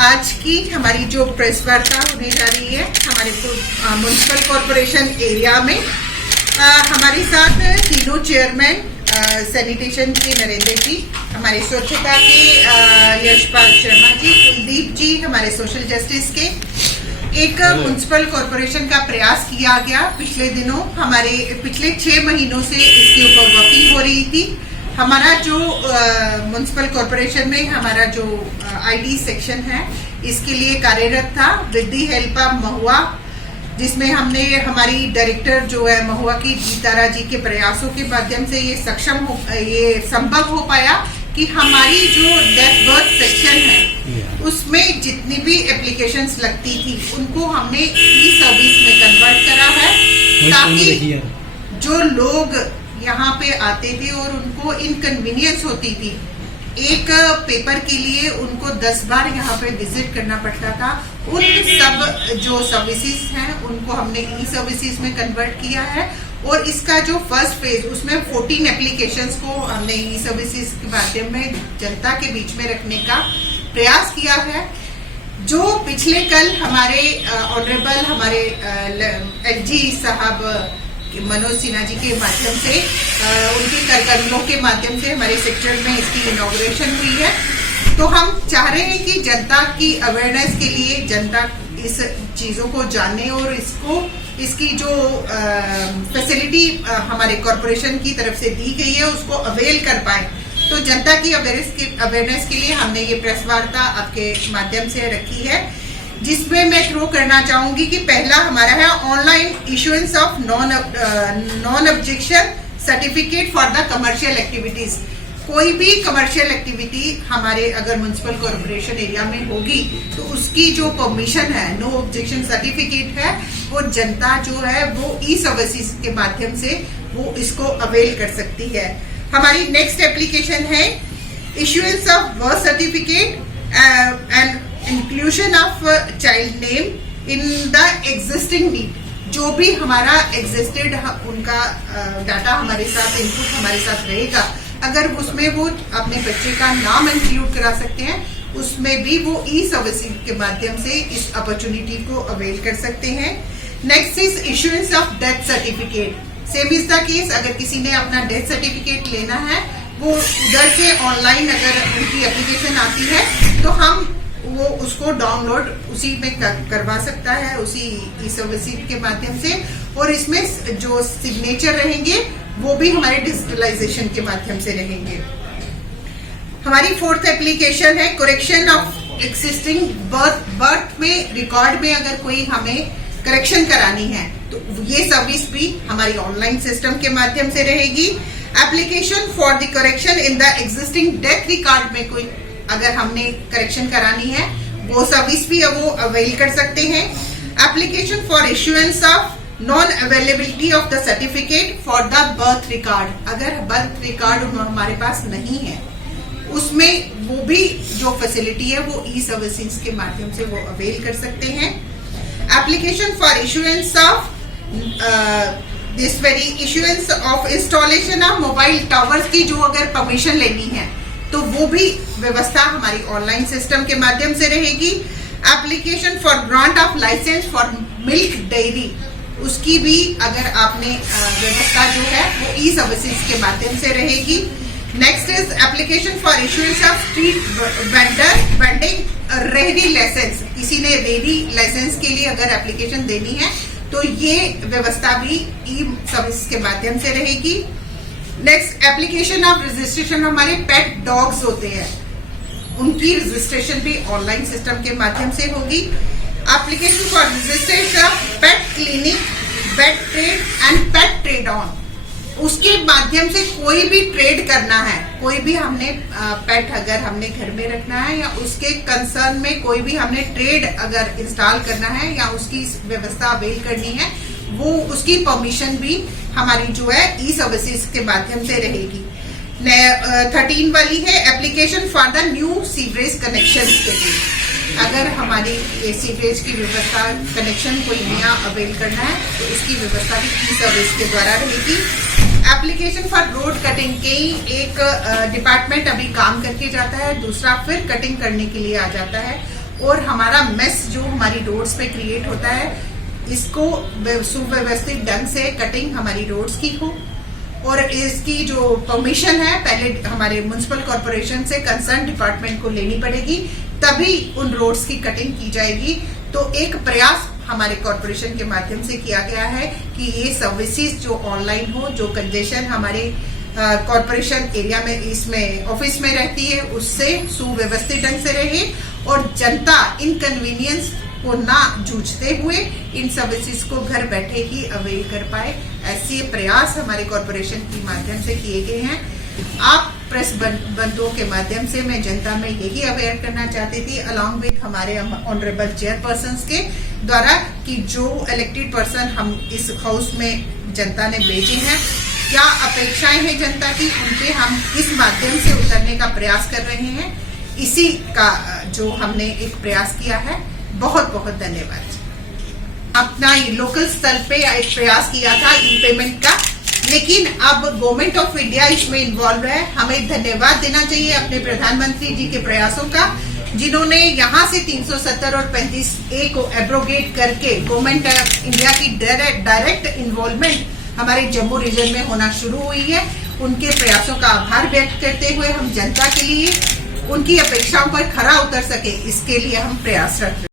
आज की हमारी जो प्रेस वार्ता होने जा रही है हमारे म्युनिसिपल कॉरपोरेशन एरिया में हमारे साथ तीनों चेयरमैन सैनिटेशन के नरेंद्र जी, हमारे स्वच्छता के यशपाल शर्मा जी, कुलदीप जी, हमारे सोशल जस्टिस के एक म्युनिसिपल कॉरपोरेशन का प्रयास किया गया। पिछले दिनों हमारे पिछले 6 महीनों से इसके ऊपर वर्किंग हो रही थी। हमारा जो म्युनिसिपल कॉरपोरेशन में हमारा जो आईडी सेक्शन है इसके लिए कार्यरत था विद द हेल्प ऑफ महुआ, जिसमें हमने हमारी डायरेक्टर जो है महुआ की जीतारा जी के प्रयासों के माध्यम से ये संभव हो पाया कि हमारी जो डेथ बर्थ सेक्शन है उसमें जितनी भी एप्लीकेशंस लगती थी उनको हमने ई सर्विस में कन्वर्ट करा है, ताकि जो लोग यहाँ पे आते थे और उनको इनकन्वीनियंस होती थी, एक पेपर के लिए उनको 10 बार यहाँ पे विजिट करना पड़ता था, उन सब जो सर्विसेज हैं उनको हमने ई सर्विसेज में कन्वर्ट किया है। और इसका जो फर्स्ट फेज उसमें 14 एप्लीकेशंस को हमने ई सर्विसेज के माध्यम में जनता के बीच में रखने का प्रयास किया है। जो पिछले कल हमारे ऑनरेबल हमारे एलजी साहब मनोज सिन्हा जी के माध्यम से उनके करकमलों के माध्यम से हमारे सेक्टर में इसकी इनॉग्रेशन हुई है। तो हम चाह रहे हैं कि जनता की अवेयरनेस के लिए जनता इस चीज़ों को जाने और इसकी जो फैसिलिटी हमारे कॉरपोरेशन की तरफ से दी गई है उसको अवेल कर पाए। तो जनता की अवेयरनेस के लिए हमने ये प्रेस वार्ता आपके माध्यम से रखी है, जिसमें मैं थ्रो करना चाहूंगी कि पहला हमारा है online issuance of non objection certificate for the commercial activities. कोई भी कमर्शियल एक्टिविटी हमारे अगर म्युनिसिपल कॉरपोरेशन एरिया में होगी तो उसकी जो परमिशन है, नो ऑब्जेक्शन सर्टिफिकेट है, वो जनता जो है वो ई सर्विसेज के माध्यम से वो इसको अवेल कर सकती है। हमारी नेक्स्ट एप्लीकेशन है issuance of birth certificate and inclusion of child name in the existing deed. जो भी हमारा एग्जिस्टेड उनका डाटा हमारे साथ इनपुट हमारे साथ रहेगा, अगर उसमें वो अपने बच्चे का नाम इंक्लूड करा सकते हैं, उसमें भी वो ई सर्विसिंग के माध्यम से इस अपॉर्चुनिटी को अवेल कर सकते हैं। Next is issuance of death certificate. Same is the case, अगर किसी ने अपना डेथ सर्टिफिकेट लेना है वो उधर से ऑनलाइन अगर उनकी एप्लीकेशन आती है तो हम वो उसको डाउनलोड उसी में करवा सकता है, उसी ई सर्विसिंग के माध्यम से। और इसमें जो सिग्नेचर रहेंगे वो भी हमारे डिजिटलाइजेशन के माध्यम से रहेंगे। हमारी फोर्थ एप्लीकेशन है करेक्शन ऑफ एक्सिस्टिंग बर्थ में रिकॉर्ड में अगर कोई हमें करेक्शन करानी है तो ये सर्विस भी हमारी ऑनलाइन सिस्टम के माध्यम से रहेगी। Application for the correction in the existing death record में कोई अगर हमने करेक्शन करानी है वो सर्विस भी वो अवेल कर सकते हैं। Application for issuance of non availability of the certificate for the birth record. अगर बर्थ रिकॉर्ड हमारे पास नहीं है उसमें वो भी जो फैसिलिटी है वो ई सर्विसेज के माध्यम से वो अवेल कर सकते हैं। Application for issuance of issuance of installation of mobile towers की जो अगर परमिशन लेनी है तो वो भी व्यवस्था हमारी ऑनलाइन सिस्टम के माध्यम से रहेगी। Application for grant of licence for milk dairy, उसकी भी अगर आपने व्यवस्था जो है वो ई सर्विसेज के माध्यम से रहेगी। Next is application for issuance of street vending रेहड़ी लाइसेंस। किसी ने रेहड़ी लाइसेंस के लिए अगर एप्लीकेशन देनी है तो ये व्यवस्था भी ई सर्विस के माध्यम से रहेगी। नेक्स्ट एप्लीकेशन ऑफ रजिस्ट्रेशन, हमारे पेट डॉग्स होते हैं उनकी रजिस्ट्रेशन भी ऑनलाइन सिस्टम के माध्यम से होगी। Application for registration of pet clinic, pet trade and pet trade on, उसके माध्यम से कोई भी ट्रेड करना है, कोई भी हमने पेट अगर हमने घर में रखना है या उसके कंसर्न में कोई भी हमने ट्रेड अगर इंस्टॉल करना है या उसकी व्यवस्था अवेल करनी है, वो उसकी परमिशन भी हमारी जो है ई सर्विसेज के माध्यम से रहेगी। 13 वाली है application for the new sewerage connection के लिए। अगर हमारी ये सीवरेज की व्यवस्था कनेक्शन कोई नया अवेल करना है तो उसकी व्यवस्था भी ई सर्विस के द्वारा रहेगी। एप्लीकेशन फॉर रोड कटिंग के एक डिपार्टमेंट अभी काम करके जाता है, दूसरा फिर कटिंग करने के लिए आ जाता है, और हमारा मेस जो हमारी रोड्स पे क्रिएट होता है, इसको सुव्यवस्थित ढंग से कटिंग हमारी रोड्स की हो, और इसकी जो परमिशन है पहले हमारे म्युनिसिपल कॉर्पोरेशन से कंसर्न डिपार्टमेंट को लेनी पड़ेगी, तभी उन रोड्स की कटिंग की जाएगी। तो एक प्रयास हमारे कॉर्पोरेशन के माध्यम से किया गया है कि ये सर्विसेज जो ऑनलाइन हो, जो कंजेशन हमारे कॉर्पोरेशन एरिया में इसमें ऑफिस में रहती है उससे सुव्यवस्थित ढंग से रहे, और जनता इनकन्वीनियंस को ना जूझते हुए इन सर्विसेज को घर बैठे ही अवेल कर पाए। ऐसे प्रयास हमारे कॉर्पोरेशन के माध्यम से किए गए हैं। आप प्रेस बंधुओं के माध्यम से मैं जनता में यही अवेयर करना चाहती थी, अलॉन्ग विथ हमारे ऑनरेबल चेयरपर्सन के द्वारा, कि जो इलेक्टेड पर्सन हम इस हाउस में जनता ने भेजे हैं, क्या अपेक्षाएं हैं जनता की, उनपे हम इस माध्यम से उतरने का प्रयास कर रहे हैं। इसी का जो हमने एक प्रयास किया है। बहुत बहुत धन्यवाद। अपना लोकल स्तर पे एक प्रयास किया था ई पेमेंट का, लेकिन अब गवर्नमेंट ऑफ इंडिया इसमें इन्वॉल्व है। हमें धन्यवाद देना चाहिए अपने प्रधानमंत्री जी के प्रयासों का, जिन्होंने यहाँ से 370 और 35A को एब्रोगेट करके गवर्नमेंट ऑफ इंडिया की डायरेक्ट इन्वॉल्वमेंट हमारे जम्मू रीजन में होना शुरू हुई है। उनके प्रयासों का आभार व्यक्त करते हुए हम जनता के लिए उनकी अपेक्षाओं पर खरा उतर सके, इसके लिए हम प्रयासरत हैं।